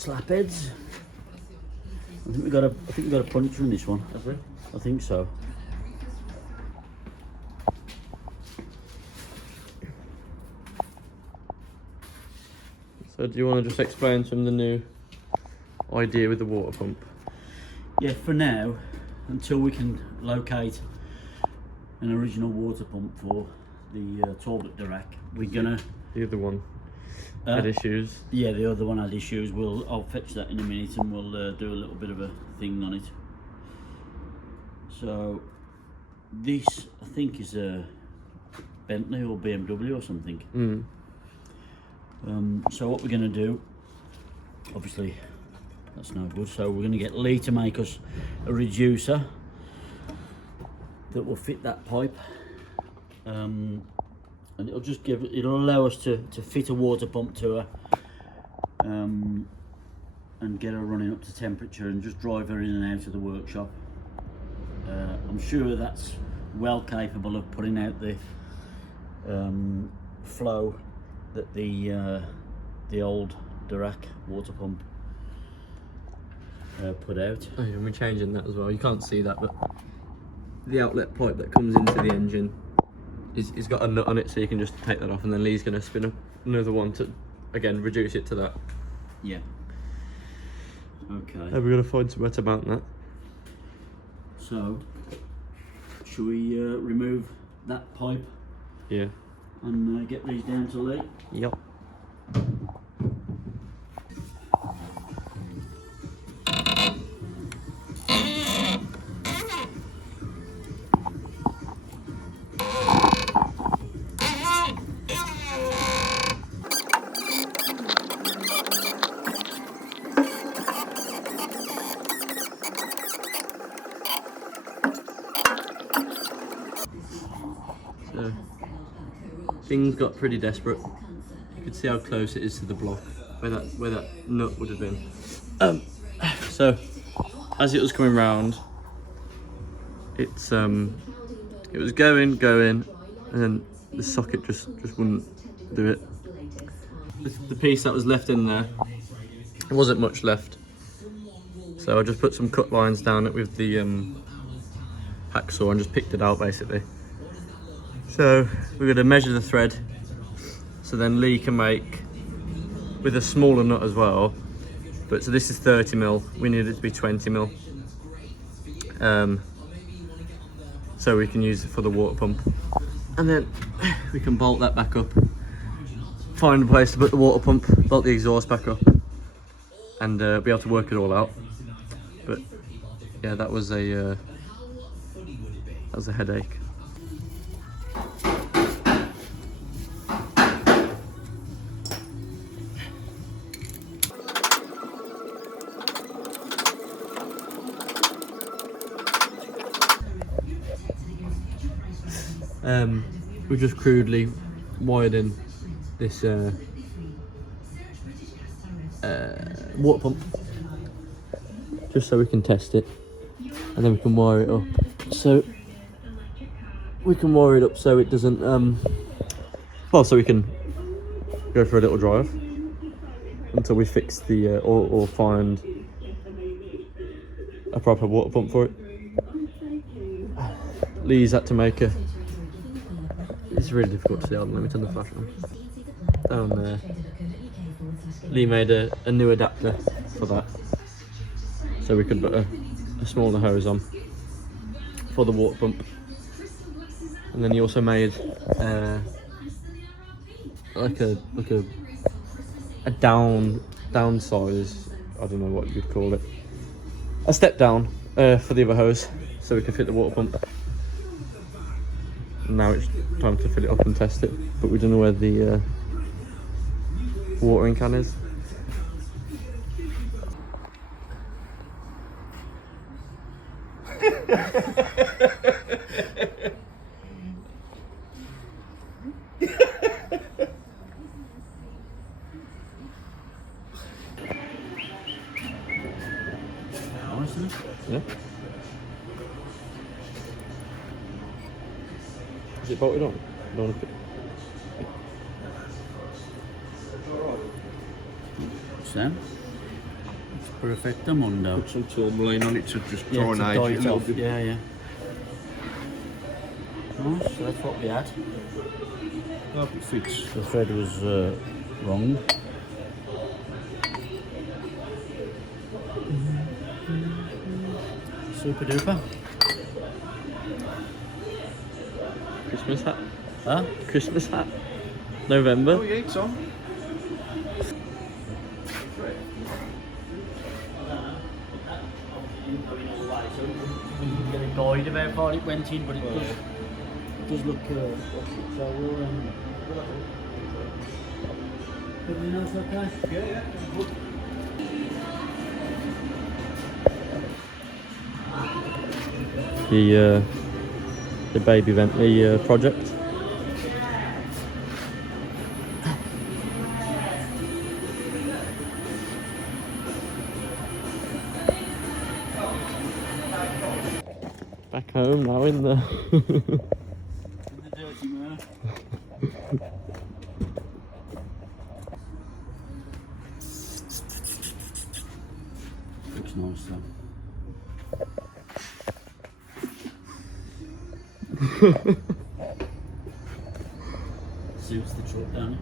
slap heads. I think we got a puncture in this one. Have we? I think so. So do you want to just explain to him the new idea with the water pump? Yeah, for now, until we can locate an original water pump for the Talbot Darracq, we're gonna... The other one had issues. Yeah, the other one had issues. I'll fetch that in a minute and we'll do a little bit of a thing on it. So this, I think, is a Bentley or BMW or something. So what we're going to do, obviously that's no good, so we're going to get Lee to make us a reducer that will fit that pipe, and it'll allow us to fit a water pump to her, and get her running up to temperature and just drive her in and out of the workshop. I'm sure that's well capable of putting out the flow that the old Darracq water pump put out. Oh, yeah, and we're changing that as well. You can't see that, but the outlet pipe that comes into the engine is got a nut on it, so you can just take that off, and then Lee's going to spin up another one to again reduce it to that. Yeah. Okay. We're going to find somewhere to mount that. So, should we remove that pipe? Yeah. And get these down to Lee? Yep. So, things got pretty desperate. You could see how close it is to the block, where that nut would have been. So, as it was coming round, it was going, and then the socket just wouldn't do it. The piece that was left in there, there wasn't much left, so I just put some cut lines down it with the hacksaw and just picked it out basically. So we're going to measure the thread, so then Lee can make with a smaller nut as well. But so this is 30mm, we need it to be 20mm, so we can use it for the water pump, and then we can bolt that back up, find a place to put the water pump, bolt the exhaust back up, and be able to work it all out. But yeah, that was a headache. We just crudely wired in this water pump just so we can test it, and then we can wire it up. So we can wire it up so it doesn't so we can go for a little drive until we fix the or find a proper water pump for it. Lee's had to make a... It's really difficult to see. Let me turn the flash on. Down there, Lee made a new adapter for that, so we could put a smaller hose on for the water pump. And then he also made like a downsize, I don't know what you'd call it, a step down for the other hose, so we can fit the water pump. Now it's time to fill it up and test it, but we don't know where the watering can is. Yeah. Is it bolted on? Don't want to put... Sam? It's perfecto mundo. Put some tourmaline on it to just dry Yeah, and to age dye it a it little off. bit. Yeah, yeah. Nice, so that's what we had. Oh, it fits. The thread was wrong. Super duper. Christmas hat. Huh? Christmas hat. November. Oh yeah, it's on. We didn't get a guide of how far it went in, but it does look so we'll everything else okay? Yeah. The baby Bentley project. Back home now in the The dirty mirror. Looks nice though. Suits the truck, don't it?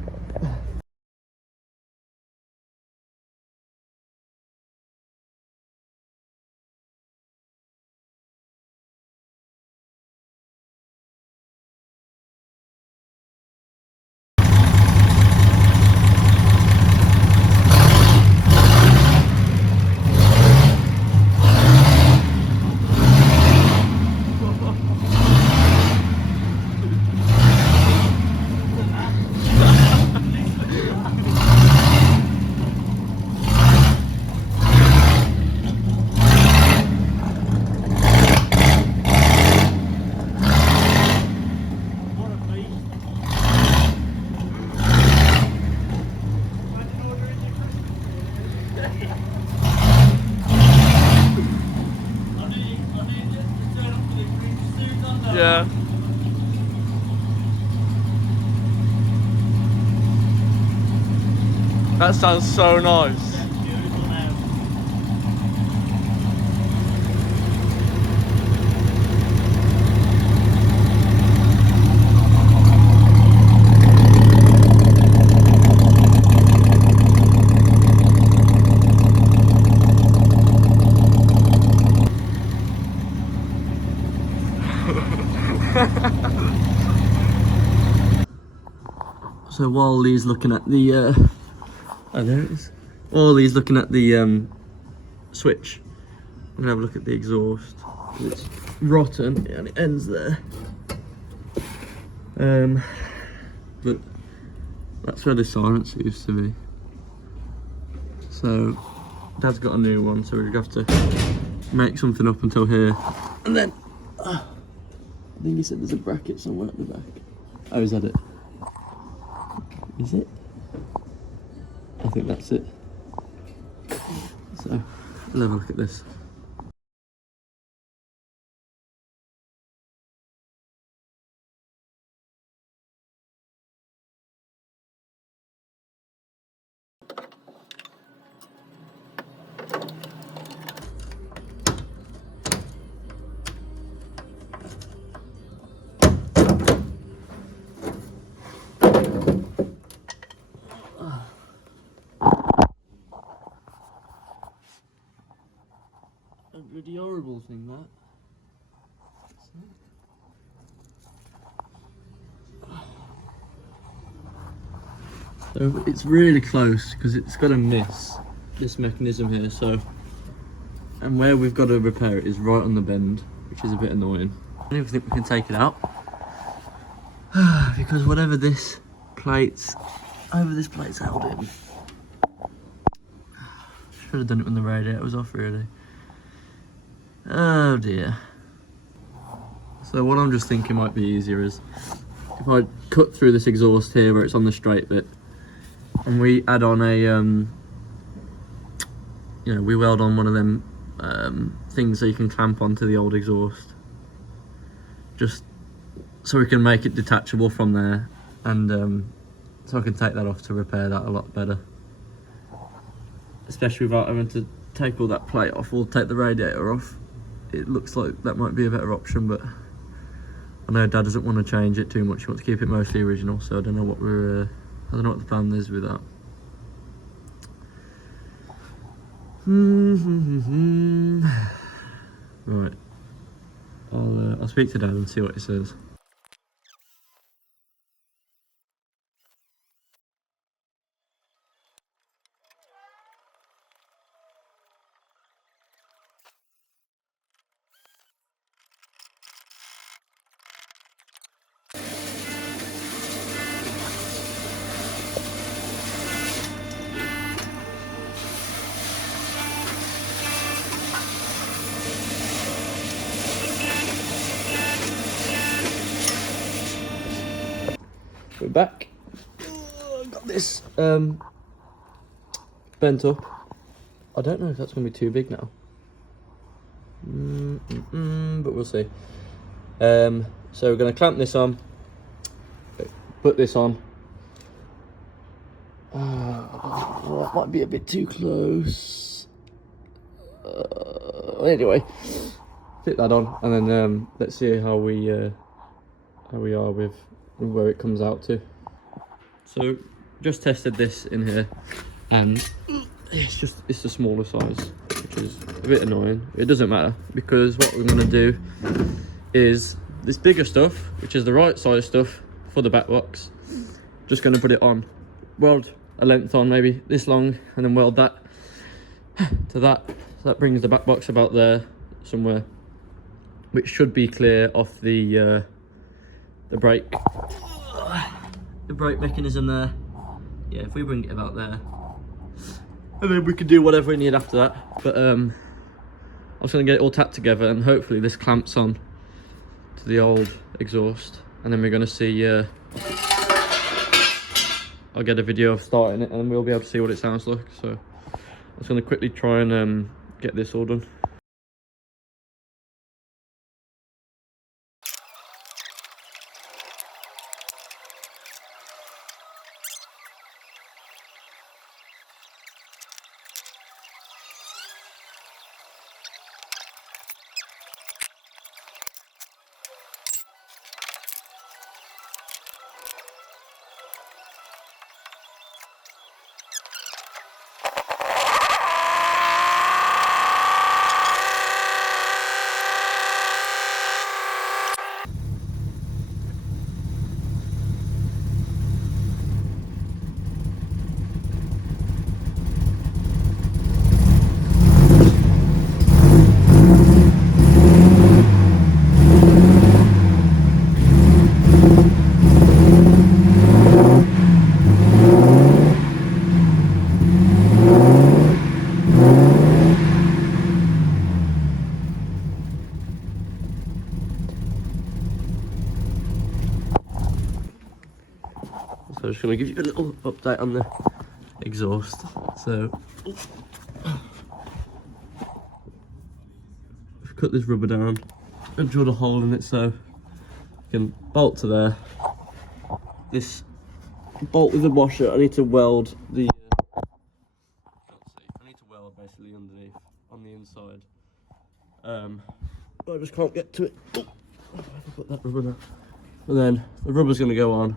What a beast. I need you to turn up for the green suit on that. yeah. That sounds so nice. That's beautiful now. So while Lee's looking at the oh there it is. While Lee's looking at the switch, I'm gonna have a look at the exhaust. It's rotten and it ends there. But that's where the silencer used to be. So Dad's got a new one, so we're gonna have to make something up until here. And then I think he said there's a bracket somewhere at the back. Oh, is that it? Is it? I think that's it. So, we'll have a look at this. A bloody horrible thing, that. So it's really close because it's got to miss this mechanism here. So, and where we've got to repair it is right on the bend, which is a bit annoying. I don't even think we can take it out because whatever this plate's held in. Should have done it when the radiator was off, really. Oh dear. So what I'm just thinking might be easier is if I cut through this exhaust here where it's on the straight bit, and we add on a, we weld on one of them things so you can clamp onto the old exhaust, just so we can make it detachable from there, and so I can take that off to repair that a lot better, especially without having to take all that plate off or take the radiator off, it looks like that might be a better option, but I know Dad doesn't want to change it too much. He wants to keep it mostly original, so I don't know what I don't know what the plan is with that. Right, I'll speak to Dad and see what he says. We're back. Got this bent up. I don't know if that's going to be too big now. But we'll see. So we're going to clamp this on, put this on. That might be a bit too close. Anyway, fit that on, and then let's see how we are with where it comes out to. So just tested this in here, and it's the smaller size, which is a bit annoying. It doesn't matter, because what we're going to do is this bigger stuff, which is the right size stuff for the back box. Just going to put it on, weld a length on maybe this long, and then weld that to that. So that brings the back box about there somewhere, which should be clear off the brake mechanism there. Yeah, if we bring it about there, and then we can do whatever we need after that. But I was going to get it all tapped together, and hopefully this clamps on to the old exhaust, and then we're going to see I'll get a video of starting it, and we'll be able to see what it sounds like. So I was going to quickly try and get this all done. So I'm just going to give you a little update on the exhaust. So I've cut this rubber down and drilled a hole in it so you can bolt to there. This bolt with the washer, I need to weld the I need to weld basically underneath on the inside. But I just can't get to it. Oh, I have to put that rubber down. And then the rubber's going to go on.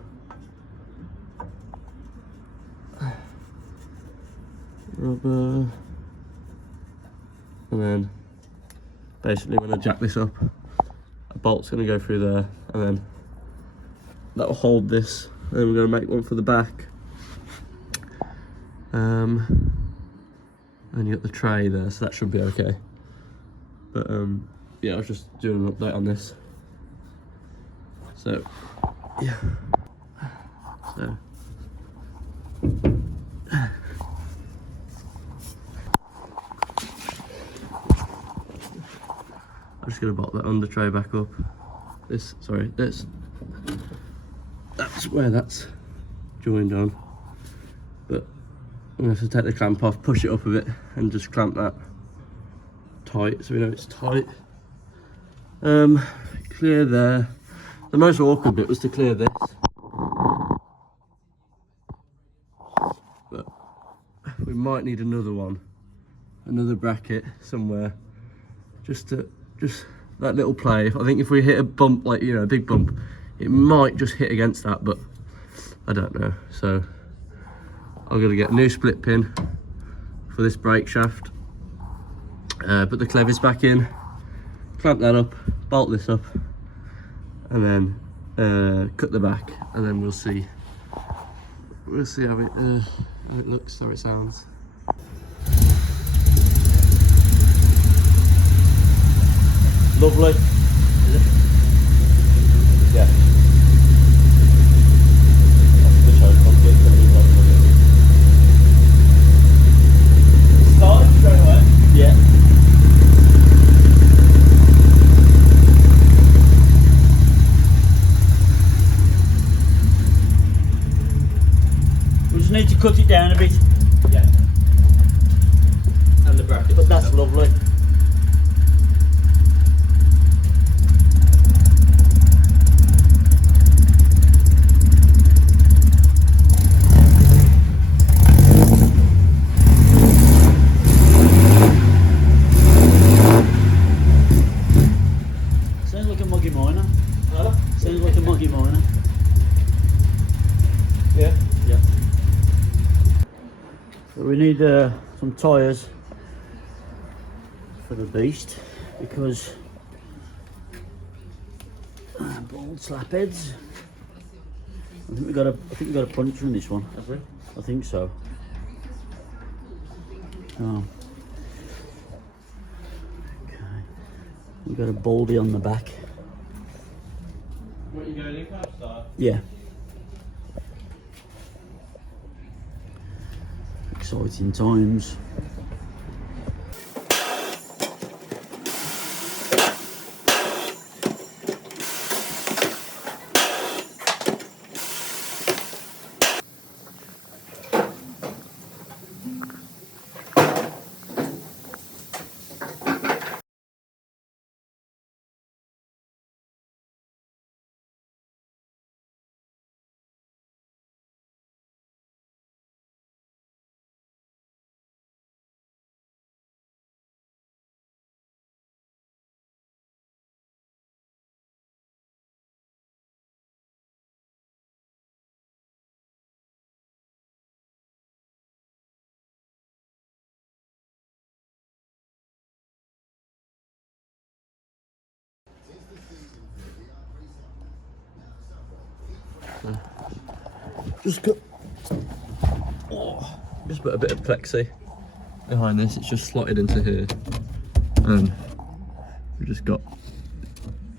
Rubber, and then basically when I jack this up, a bolt's going to go through there, and then that will hold this, and then we're going to make one for the back. And you got the tray there, so that should be okay. But yeah, I was just doing an update on this. So yeah, so I'm just going to bolt that under tray back up. That's where that's joined on. But I'm going to have to take the clamp off, push it up a bit, and just clamp that tight so we know it's tight. Clear there. The most awkward bit was to clear this. But we might need another one another bracket somewhere. Just that little play. I think if we hit a bump, like, you know, a big bump, it might just hit against that, but I don't know. So I'm gonna get a new split pin for this brake shaft. Put the clevis back in, clamp that up, bolt this up, and then cut the back, and then we'll see how it looks, how it sounds. Lovely. Is it? Yeah. That's the choke. I'll get the lead on. Started straight away? Yeah. We just need to cut it down a bit. Yeah. And the bracket. But that's lovely. Sounds like a muggy miner. Huh? Sounds like a muggy miner. Yeah. Yeah. So we need some tyres for the beast, because bald slap heads. I think we got a puncture in this one. Have we? I think so. Oh. Okay. We got a baldy on the back. What, you going in cab start? Yeah. Exciting times. Just put a bit of plexi behind this. It's just slotted into here, and we just got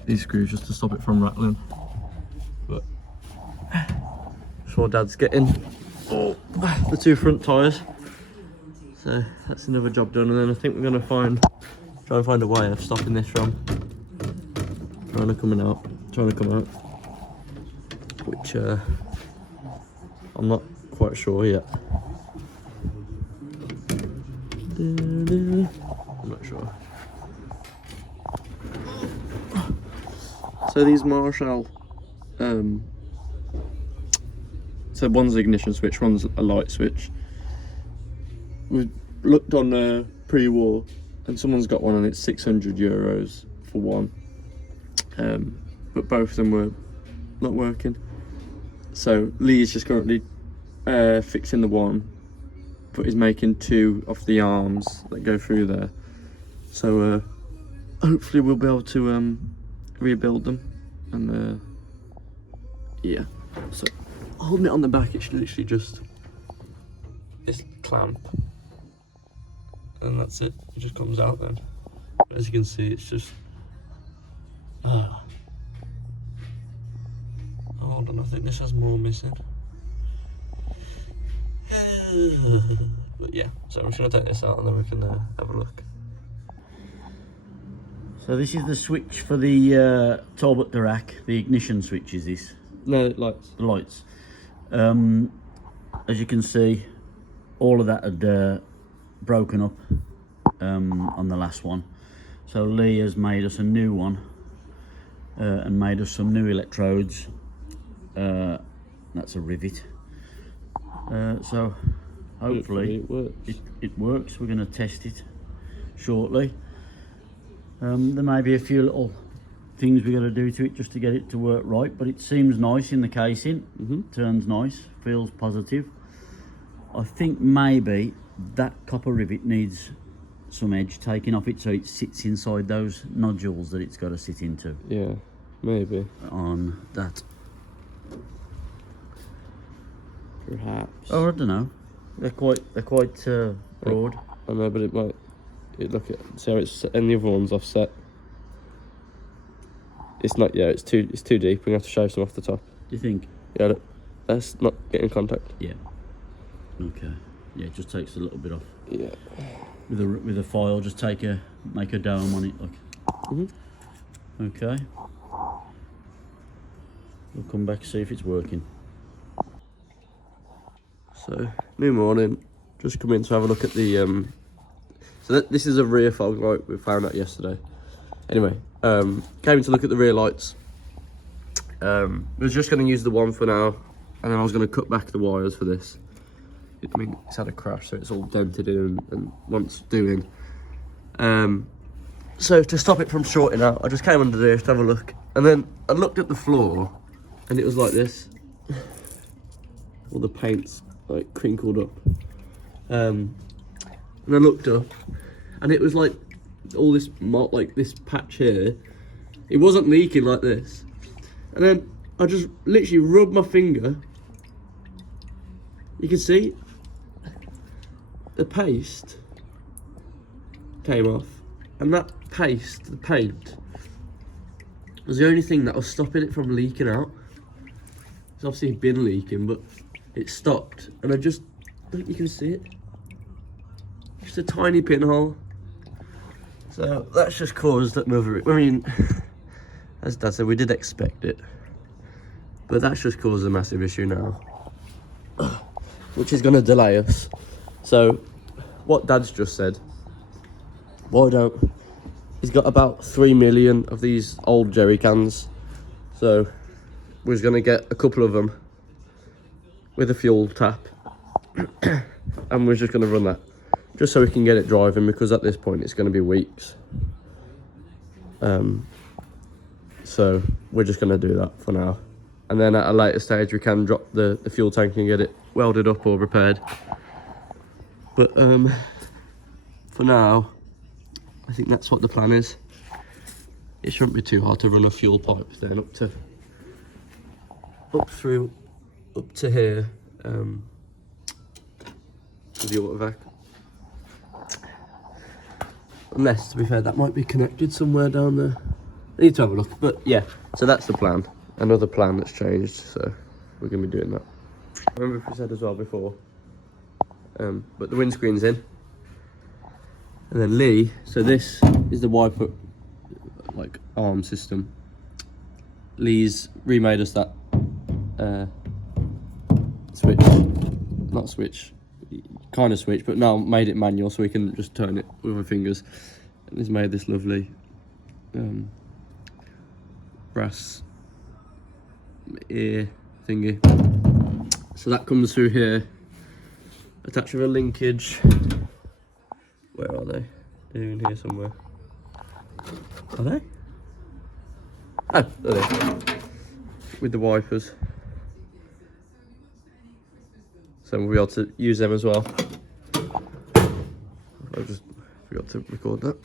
these screws just to stop it from rattling. But before Dad's getting the two front tyres, so that's another job done. And then I think we're gonna try and find a way of stopping this from trying to come out, which I'm not quite sure yet. I'm not sure. So these Marshall, so one's the ignition switch, one's a light switch. We looked on pre-war, and someone's got one, and it's €600 for one. But both of them were not working. So Lee is just currently fixing the one, but he's making two of the arms that go through there. So hopefully we'll be able to rebuild them. And yeah, so holding it on the back, it's literally just this clamp, and that's it. It just comes out then. But as you can see, it's just hold on, I think this has more missing. But yeah, so I'm just going to take this out and then we can have a look. So this is the switch for the Talbot Darracq. The ignition switch is this. No, lights. The lights. As you can see, all of that had broken up on the last one. So Lee has made us a new one and made us some new electrodes. That's a rivet. So hopefully it works. It works. We're going to test it shortly. There may be a few little things we got to do to it just to get it to work right, but it seems nice in the casing. Turns nice, feels positive. I think maybe that copper rivet needs some edge taken off it so it sits inside those nodules that it's got to sit into. Yeah, maybe. On that. Perhaps. Oh, I don't know. They're quite broad. I know, but it might. Look at see how it's and the other one's offset. It's not. Yeah, it's too deep. We're gonna have to shave some off the top. Do you think? Yeah, look, let's not get in contact. Yeah. Okay. Yeah, it just takes a little bit off. Yeah. With a file, just make a dome on it. Look. Okay. We'll come back and see if it's working. So, new morning. Just come in to have a look at the so this is a rear fog light we found out yesterday. Anyway, came in to look at the rear lights. Was just going to use the one for now, and then I was going to cut back the wires for this. I mean, it's had a crash, so it's all dented in and wants doing. So to stop it from shorting out, I just came under there to have a look, and then I looked at the floor, and it was like this. All the paint's like crinkled up. And I looked up, and it was like all this like this patch here. It wasn't leaking like this, and then I just literally rubbed my finger. You can see the paste came off, and that paste, the paint, was the only thing that was stopping it from leaking out. It's obviously been leaking, but it stopped, and I just think you can see it. Just a tiny pinhole. So that's just caused another. I mean, as Dad said, we did expect it, but that's just caused a massive issue now, which is going to delay us. So, what Dad's just said. Why don't? He's got about 3 million of these old jerry cans, so we're going to get a couple of them with a fuel tap, and we're just going to run that. Just so we can get it driving, because at this point it's going to be weeks. So we're just going to do that for now. And then at a later stage we can drop the fuel tank and get it welded up or repaired. But for now, I think that's what the plan is. It shouldn't be too hard to run a fuel pipe then up to here with the autovac. Unless, to be fair, that might be connected somewhere down there. I need to have a look, but yeah, so that's the plan. Another plan that's changed, so we're going to be doing that. I remember if we said as well before, but the windscreen's in. And then Lee, so this is the wiper, like, arm system. Lee's remade us that switch, not switch, kind of switch, but now made it manual so we can just turn it with our fingers. And he's made this lovely brass ear thingy. So that comes through here, attached with a linkage. Where are they? They're in here somewhere. Are they? Oh, there they are. With the wipers. So we'll be able to use them as well. I just forgot to record that.